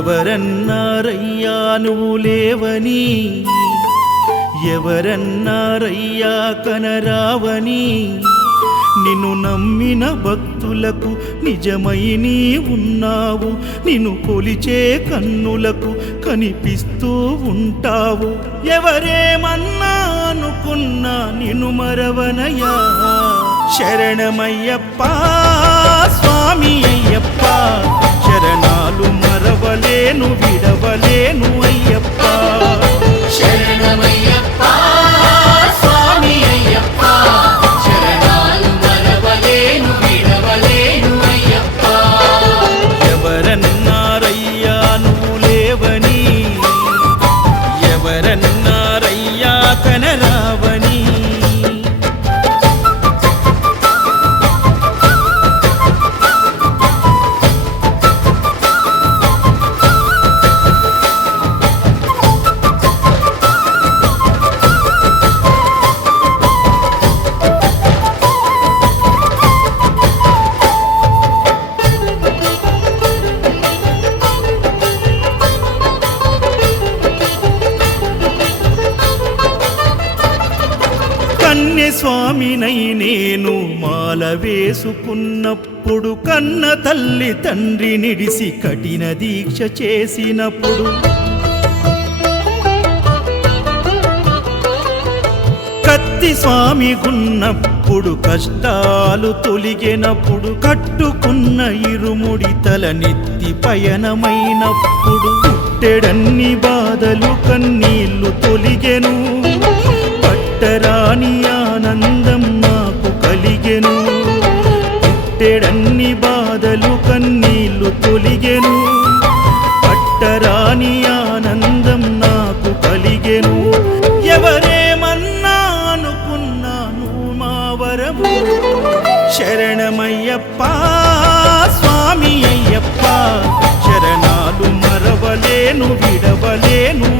ఎవరన్నారయ్యా నువ్వు లేవని, ఎవరన్నారయ్యా కనరావని, నిన్ను నమ్మిన భక్తులకు నిజమై నీ ఉన్నావు, నిన్ను కొలిచే కన్నులకు కనిపిస్తూ ఉంటావు. ఎవరేమన్నా అనుకున్నా నిన్ను మరవనయ్యా. శరణమయ్యప్ప స్వామి అయ్యప్ప, శరణాలు మరవలేను విడవలేను అయ్యప్ప. శరణమయ్యప్ప స్వామి అయ్యప్ప, శరణాలు మరవలేను విడవలేను అయ్యప్ప. ఎవరన్నారయ్యా నువ్వు లేవని, ఎవరన్నారయ్యా కనరావని. కన్యస్వామినై నేను మాల వేసుకున్నప్పుడు, కన్న తల్లి తండ్రి నిడిసి కఠిన దీక్ష చేసినప్పుడు, కత్తి స్వామి గున్నప్పుడు కష్టాలు తొలిగినప్పుడు, కట్టుకున్న ఇరుముడి తల నెత్తి పయనమైనప్పుడు, పుట్టెడన్ని బాధలు కన్నీళ్లు తొలిగెను, పట్టరాని ఆనందం నాకు కలిగెను. పుట్టెడన్ని బాధలు కన్నీళ్లు తొలిగెను, పట్టరాని ఆనందం నాకు కలిగెను. ఎవరేమన్నా అనుకున్నాను మా వరము. శరణమయ్యప్ప స్వామి అయ్యప్ప, శరణాలు మరవలేను విడవలేను